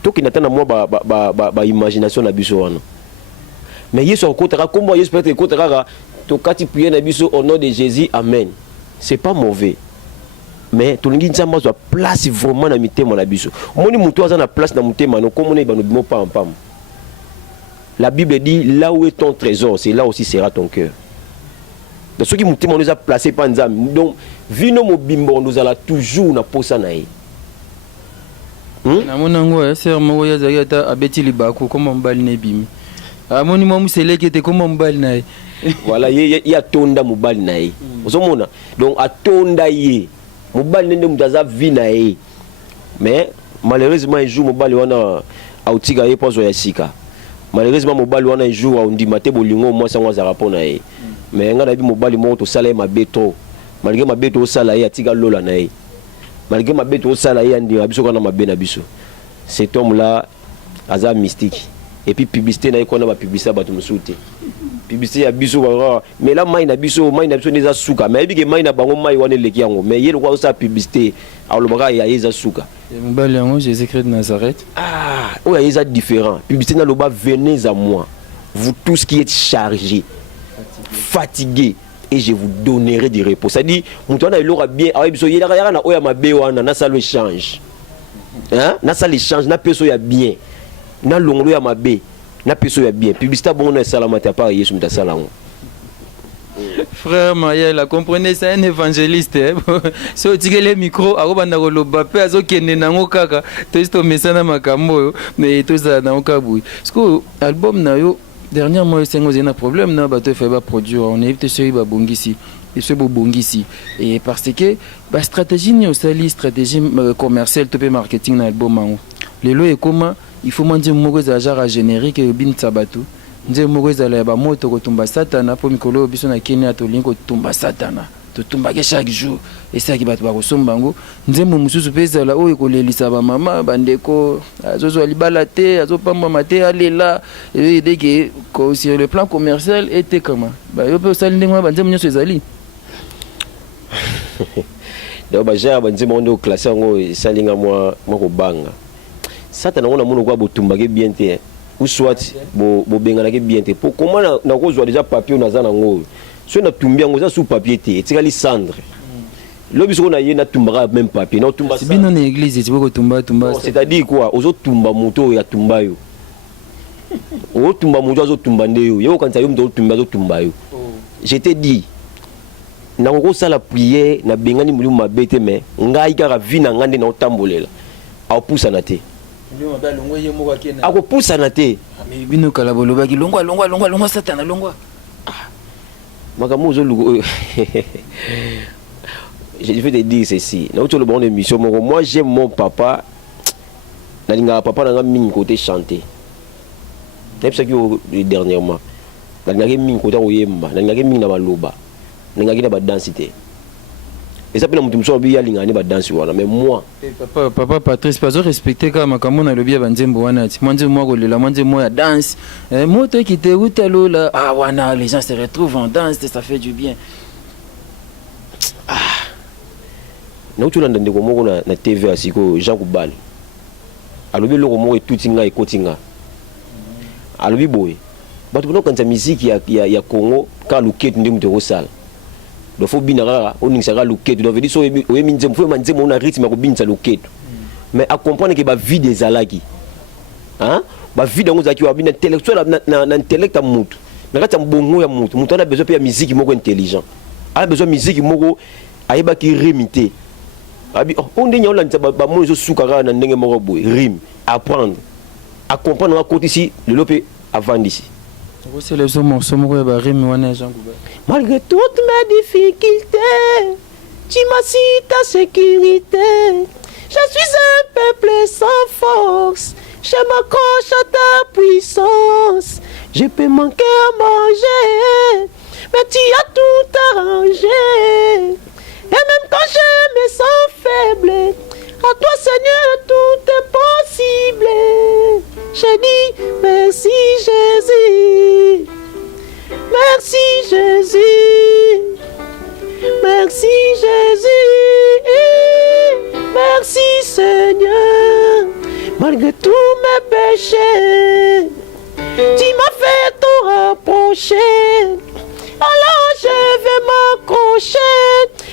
Tout qui n'attend à moi imagination na biso wana. Mais Yesu akotaka comme Yesu peut-être kotaka to kati prier na biso au nom de Jésus amen. C'est pas mauvais. Mais to lingi nzamba zo place vraiment na mitema na biso. Moni mutu aza na place na mutema no comme ne ba no bimo pam. la Bible dit, là où est ton trésor, c'est là aussi sera ton cœur. Donc, ceux qui nous a placé par Nzambe. Donc, vino mobimbo, nous allons toujours na posa nae. Na monango, c'est mo ya zagata abeti libako comme mbali ne bimi. Amoni mo museleke te comme mbali nae. Voilà, il y a tonda mobali nae. Ozomona. Donc atonda ye. Mobali nende mutaza vi nae. Mais malheureusement un jour mobali wana autiga ye pozo ya sika. Malheureusement mobali wana un jour ondimate bolingo moi sango za rapona ye. Mais nga na bi mobali mo to sala ma beto. Malgré ma beto sala ye atiga lola nae. Malgré ma beto sala ye andi abiso kana mabe na biso. Cet homme là aza mystique. Et puis publicité na ko na ba publicité ba tumusuti. Publicité ya biso ba mais là mai na biso neza suka mais bi ke mai na bango mai wana leki yango mais yelo kwa sa publicité alobaka ya yeza suka. Mbali yango Jésus-Christ de Nazareth. Ah, oh yeza différent. Publicité na loba venez à moi. Vous tous qui êtes chargés, fatigués et je vous donnerai du repos. Ça dit mutwana ilora bien awe biso yela na oya mabe wana na ça le change. Hein? Na ça le change na peso ya bien. Na longolo ya mabe. Na peso ya bien. Publicité bon na salamata pas Yesu mutasalango. Frère Mayela, comprenez, c'est un évangéliste. Si on tire les micros, à Robanda Roloba, peu à ce qui est nango kaka, testo mesana makambo, mais tout ça nango kaboui. Parce que l'album na yo dernièrement c'est un problème na bateau fait pas produire, on évite ce ba bongisi. Et ce beau bongisi. Et parce que la stratégie ni aussi stratégie commerciale, top marketing dans l'album mango. Les lois et comment il faut manger moko za genre générique et bin sabatu. Nze moko za la ba moto ko tumba satana po mikolo biso na Kenya to linko tumba satana. To tumba ke chaque jour et ça qui bat ba ko sombango. Nze mo mususu pesa la o ko lelisa ba mama bandeko azozo libala te azopamba mate alela et dès que sur le plan commercial était comment ba yo pe sali ndengwa banze munyo ezali. Donc ba ja banze mo ndo classe ngo salinga moi ko banga. Satana on a mon quoi botumba ke bien te ou soit bo bengana ke bien te pour comment na ko zo déjà papier na zana ngo so na tumbia ngo za sous papier te etikali cendre lobi so na ye na tumbaka même papier na tumba c'est bien dans l'église tu peux tumba c'est-à-dire quoi ozo tumba moto ya tumba yo o tumba moto azo tumba ndeyo yo quand yo mto tumba zo tumba yo je te dis na ko sala prière na bengani muri mabete mais ngai kaka vina ngande na otambolela a poussa na te ako poussa na te mais bino kala bolobaki longwa satana longwa makamuzo lugo je vais te dire ceci na autre le bon émission moi j'aime mon papa na linga papa na ngami côté chanter c'est ça que dernièrement na linga mi côté oyemba na linga mi na baloba na linga ba danser et ça peut nous muso bi ya linga ni ba danser wana mais moi papa Patrice pas respecter kama kama na lobi ya banzembo wana ti mwanze moi ko lela mwanze moi ya danse moto qui te utalo là ah wana les gens se retrouvent en danse ça fait du bien na utula ndeko moko na TV asiko Jean Koubal alobi loko moko etutinga ekotinga alobi boye bato bono kanza musique ya Congo ka luketu ndi mto kosala do fo binara oningisa ka luketu do veut dire so oyemi nzembo fo manzembo na rythme ko binisa luketu mais à comprendre que ba vie des alaki hein ba vie dango zaki wa bina intellectuel na intellect mutu na kata mbongo ya mutu ana besoin pe ya musique moko intelligent a besoin musique moko ayeba ki rimiter abi on ndenya olanda ba mo zo suka ka na ndenge moko boy rime apprendre à comprendre à côté ici le lopé avant d'ici. C'est les hommes malgré toutes mes difficultés, tu m'as su ta sécurité. Je suis un peuple sans force, je m'accroche à ta puissance. Je peux manquer à manger, mais tu as tout arrangé. Et même quand je me sens faible, à toi Seigneur tout est possible. Je dis merci Jésus, merci Jésus, merci Jésus, merci Seigneur. Malgré tous mes péchés, tu m'as fait tout rapprocher. Alors je vais m'accrocher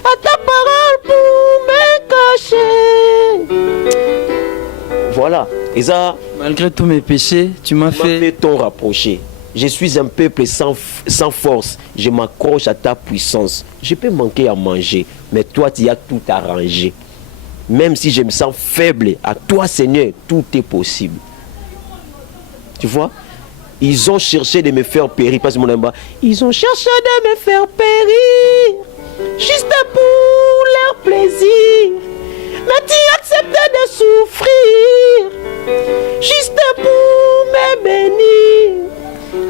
à ta parole pour me cacher. Voilà. Et ça, malgré tous mes péchés, tu m'as fait ton rapprocher. Je suis un peuple sans force. Je m'accroche à ta puissance. Je peux manquer à manger, mais toi, tu as tout arrangé. Même si je me sens faible, à toi, Seigneur, tout est possible. Tu vois? Ils ont cherché de me faire périr. Parce que mon ami, ils ont cherché de me faire périr. Juste pour leur plaisir. Mais tu acceptes de souffrir. Juste pour me bénir.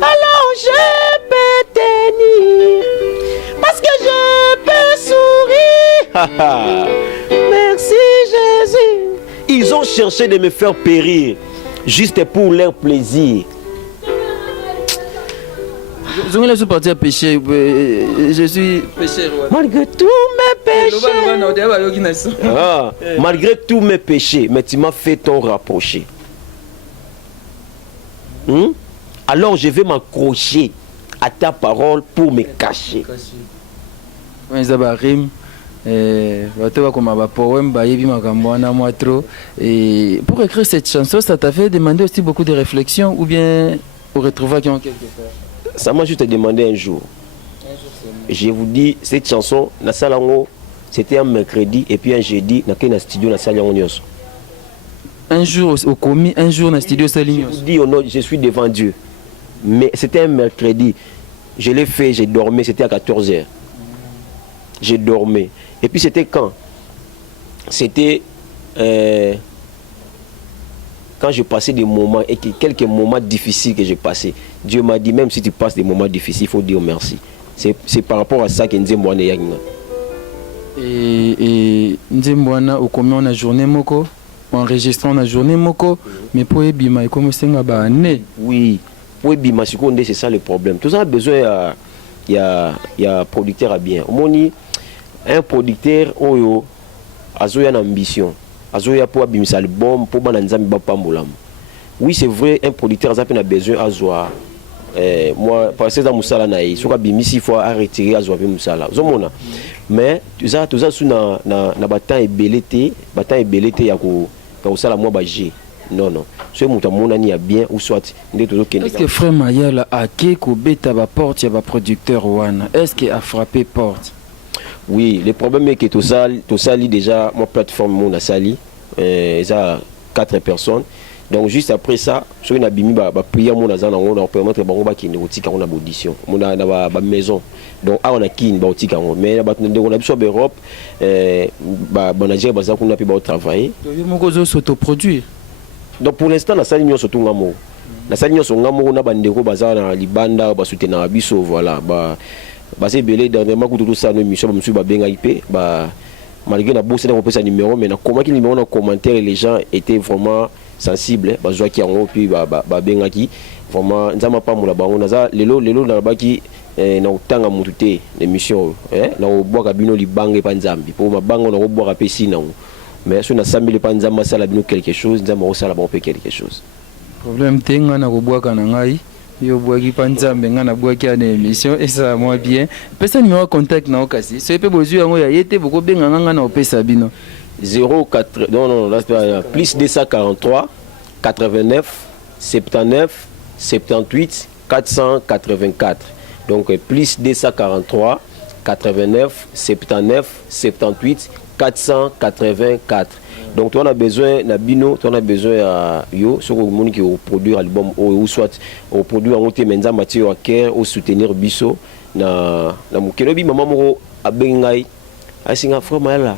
Alors je peux tenir. Parce que je peux sourire. Merci Jésus. Ils ont cherché de me faire périr. Juste pour leur plaisir. Je suis parti à pécher. Je suis pécheur. Malgré tous mes péchés. Malgré tous mes péchés, mais tu m'as fait ton rapprocher. Alors je vais m'accrocher à ta parole pour me cacher. Pour écrire cette chanson, ça t'a fait demander aussi beaucoup de réflexion ou bien pour retrouver quelque part? Ça m'a juste demandé un jour. Je vous dis, cette chanson, c'était un mercredi et puis un jeudi, dans le studio, un jour au commis, un jour dans le studio Salignos. Je vous dis, je suis devant Dieu. Mais c'était un mercredi. Je l'ai fait, j'ai dormi, c'était à 14h. J'ai dormi. Et puis c'était quand? C'était quand je passais des moments, et quelques moments difficiles que j'ai passés. Dieu m'a dit, même si tu passes des moments difficiles, il faut dire merci. C'est par rapport à ça que Nzembwana Yagna. Et Nzembwana, au combien on a journée moko, enregistrant la journée moko, mais pour Ebima, comme c'est un année. Oui, pour Ebima, c'est ça le problème. Tout ça a besoin, il y a producteur à bien. Un producteur, a une ambition. Azoya pour abimisa album pour bananzami bapambolam. Oui, c'est vrai, un producteur a besoin à moi parce que dans musala naï, soit bimisi il faut retirer à zoaver musala. Zomona. Mais tout ça sous na bataille belete ya ko sala moi baji. Non. Ce muta mona ni a bien ou soit est-ce que frère Mayala a ko beta ba porte ya ba producteur wana? Est-ce qu'il a frappé porte? Oui, le problème est que tout ça déjà, ma plateforme, mon a sali, ça 4 personnes. Donc juste après ça, sur une abimi, prière mon azan, on a permettre de qui est on a audition, on a une maison. Donc on a qui est mais on a besoin d'Europe, on a déjà besoin qu'on a pu travailler. Donc s'autoproduire. Donc pour l'instant, la salle surtout ngamo. La salle sur ngamo on a bandeko bazar na libanda, ba soutenir biso voilà, c'est belé dernièrement tout ça nous mission monsieur babenga IP malgré la bourse on peut sa numéro mais comment qu'il numéro dans commentaire les gens étaient vraiment sensibles bazwa qui en puis babenga qui vraiment nzama pas mula bango naza lelo na baki na utanga mutute l'émission na obwa bino libange pa nzambi pour mabango na obwa pesi na mais sur na sambi pa nzamba sala bino quelque chose nzama o sala bon peut quelque chose problème tenga na obwa kana ngai yo boaki panzambe nga na boaki à émission et ça moi bien personne numéro contact na okasi so pe bozu yango ya yete boko benga nga na opesa bino 04 non là plus 243 89 79 78 484 donc plus 243 89 79 78 484. Donc, tu as besoin de bino, tu as besoin de yo, sur le monde qui produire album ou soit au produire en outil menza matière à cœur ou soutenir biso na mukelobi maman moro abengai asinga frère mala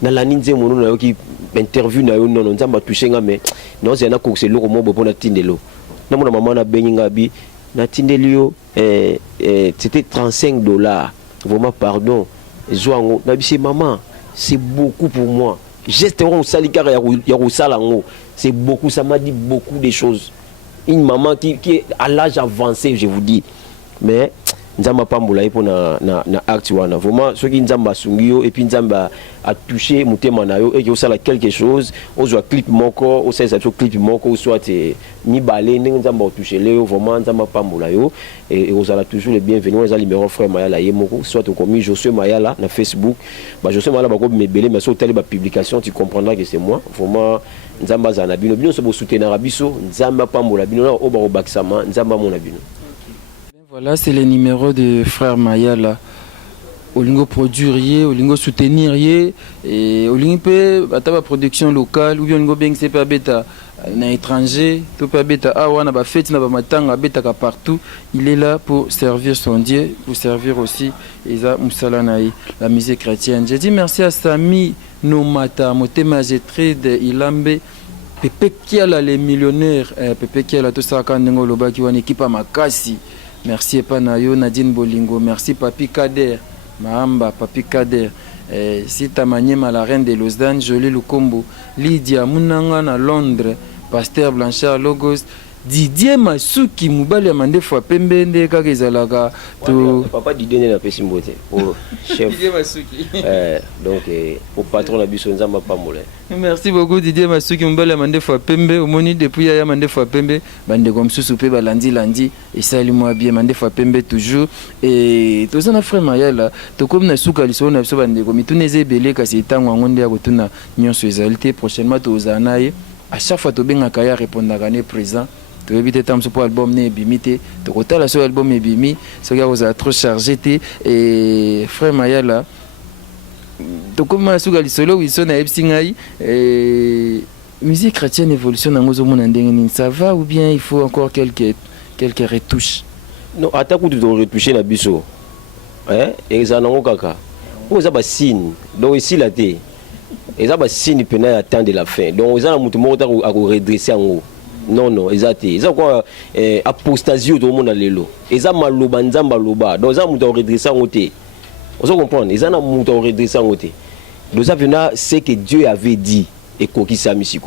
na la ninze mono na yo qui interview na yo non nzamba toucher nga mais non c'est na ko c'est loko mo bo na tindelo na mona maman na beninga bi na tindelio c'était $35. Vraiment pardon zoango na bisi maman c'est beaucoup pour moi. Geste on salikar ya salango, c'est beaucoup, ça m'a dit beaucoup de choses. Une maman qui est à l'âge avancé, je vous dis. Mais nzamba pambola pour na acte wana vraiment ceux qui nzamba sungio et puis nzamba a touché mutema na yo et que ça la quelque chose on soit clip moko on sait ça clip moko soit ni balé nzamba touché les vraiment nzamba pambola yo et on sera toujours les bienvenus on a numéro frère Mayala yemoko soit au commis Josué Mayala na Facebook bah Josué Mayala ba ko me belé mais sur telle publication tu comprendras que c'est moi vraiment nzamba zana bino bino so bo soutenir biso nzamba pambola bino na oba bakisama nzamba mona bino. Voilà, c'est le numéro de frère Mayala. Olingo produire, olingo soutenir, et olingo peut ataba production locale ou bien olingo bien c'est pas bêta na étranger, tout pas bêta awa na ba fête na ba matanga bêta ka partout. Il est là pour servir son Dieu, pour servir aussi Isa Moussala Naï, la musique chrétienne. J'ai dit merci à Sami Nomata, Motema Zetride Ilambe. Pepe Kiala les millionnaires, Pepe Kiala tout ça quand nengo loba ki wan équipe à Makasi. Merci Epanayo, Nadine Bolingo. Merci Papi Kader, Mahamba, Papi Kader. Sita Maniema, la reine de Lausanne, Jolie Lukombo. Lydia Munanga na Londres, Pasteur Blanchard Logos. Didier Masuki, Moubali Amande Fouapembe, Ndeka Gezalaga. Papa Didier n'a pas si mboté. Au chef. Didier Masuki. Donc, au patron de la Bissonza m'a pas molé. Merci beaucoup Didier Masuki, Moubali Amande Fouapembe. Au moni depuis Yaya Mande Fouapembe. Bande comme sous-soupé, lundi. Et salut-moi bien, Mande Fouapembe toujours. Et tout ça, na frère Mayala. Tout comme na souka liso, na so bande comme tout neze belé, kasi etango angonde ya kotuna nyonso ezalité. Prochainement, tout zanaye. À chaque fois, tu as kaya répondre à présent. Tu as évité tam pour album né bimité. Tu as la sur album bimi. Ce gars vous a trop chargé et frère Mayala. Tu commences à solo ils sont à Epsingai et musique chrétienne évolution dans nos monde ça va ou bien il faut encore quelques retouches. Non, attends que tu dois retoucher la biso. Hein? Et ça n'a pas kaka. Vous avez signe. Donc ici la té. Et ça va signe peine attendre la fin. Donc ils ont un mouvement à redresser en haut. Non, ils ont quoi apostasie au monde à l'élo. Ils ont maloba nzamba loba. Donc ils ont un redresser en haut. Vous comprenez? Ils ont un mouvement à redresser en haut. Donc ça vient ce que Dieu avait dit et qui s'est mis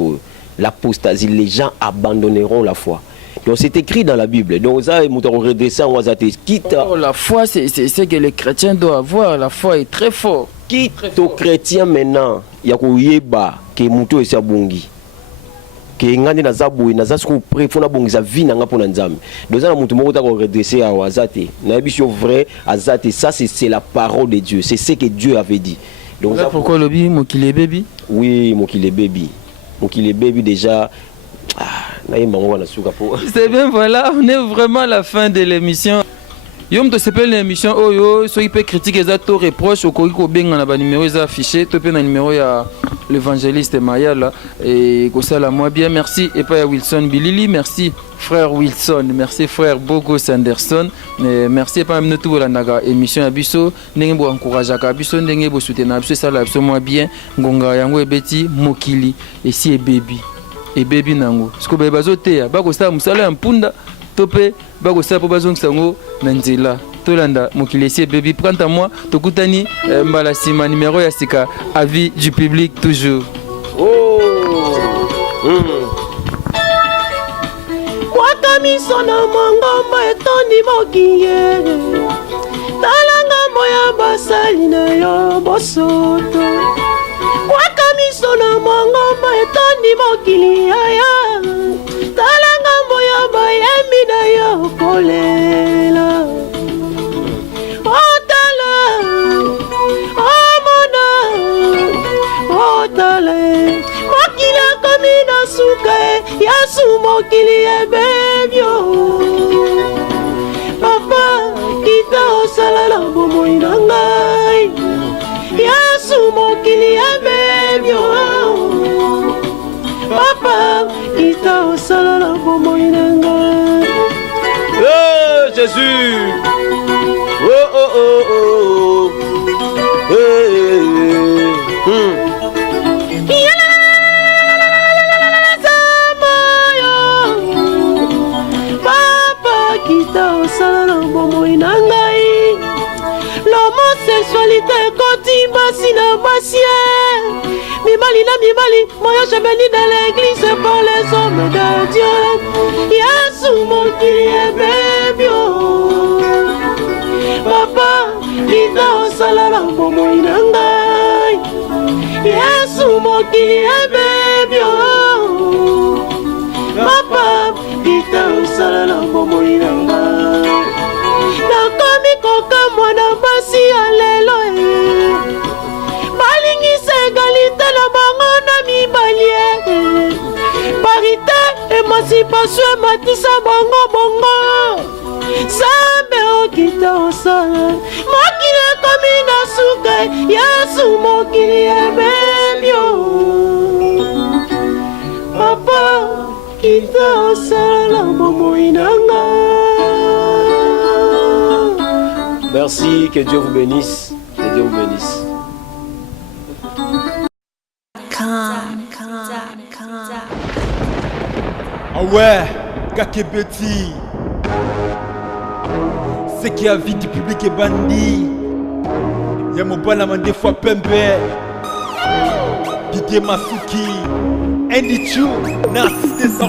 l'apostasie, les gens abandonneront la foi. Donc c'est écrit dans la Bible. Donc ça ils ont redressé en haut. La foi c'est ce que les chrétiens doivent avoir. La foi est très forte. Quitte aux chrétiens maintenant, il y a koyeba que muto esa bongi. Que ngandi na zaboui na zasko prefona bongi za vie na ngapona nzambe. Donc ça na muto moko ta ko redresser à wazate. Na biso vrai azate ça c'est la parole de Dieu. C'est ce que Dieu avait dit. Donc ça pourquoi lobby mokile baby? Oui, mokile baby. Mokile baby déjà c'est bien, voilà, on est vraiment à la fin de l'émission. Yom to s'appelle l'émission Oyo, soit il peut critiquer les autres reproches au Koriko Benga na ba numéro est affiché, to pe na numéro ya l'évangéliste Mayala et comme ça la moi bien merci et pas Wilson Bilili, merci frère Wilson, merci frère Bogo Sanderson, merci pas même tout la naga émission abiso, ndenge bo encourager ka biso ndenge bo soutenir biso ça la biso moi bien ngonga yango ebeti mokili et si e baby et baby nango. Ce que bazote ba ko sa musala mpunda topé bako sa po bazong sango nanzela tolanda mokilesi baby prends à moi tokutani mbala sima numéro ya sika avis du public toujours. Oh Waka misona mangomba etoni mokiye talanga moya basali na yo bosoto Waka misona mangomba etoni mokili ya talanga moya bayemi na yo kolela otala omona otale mokili komi na suka yasu mokili ebebio papa kita osala na bomoi na ngai yasu mokili ebebio papa kita osala na bomoi na ngai. Jésus. Oh oh oh oh. Papa kita osala na bomoi na ngai. L'homosexualité koti basi na basi. Mimali na mimali, moi je bénis dans l'église pour les hommes de Dieu. Yasu mokili ebebio. Papa, lita osala na bomoi na ngai. Yesu mokili abebi o. Papa, lita osala na bomoi na ngai. Nakomi kokamwa na basi ya lelo balingisa egalite na bango na mibali parité émancipation ematisa bango bongo Nzambe okita osala mokili ekomi na suka Yesu mokili ebebi o. Papa kita osala bomoi na ngai. Merci, que Dieu vous bénisse. Que Dieu vous bénisse. Ah ouais, Kakebeti. C'est qui a vie du public est bandit. Y'a mon bon des fois Pembe. Didier Masuki. Andy Chou, Narcisse des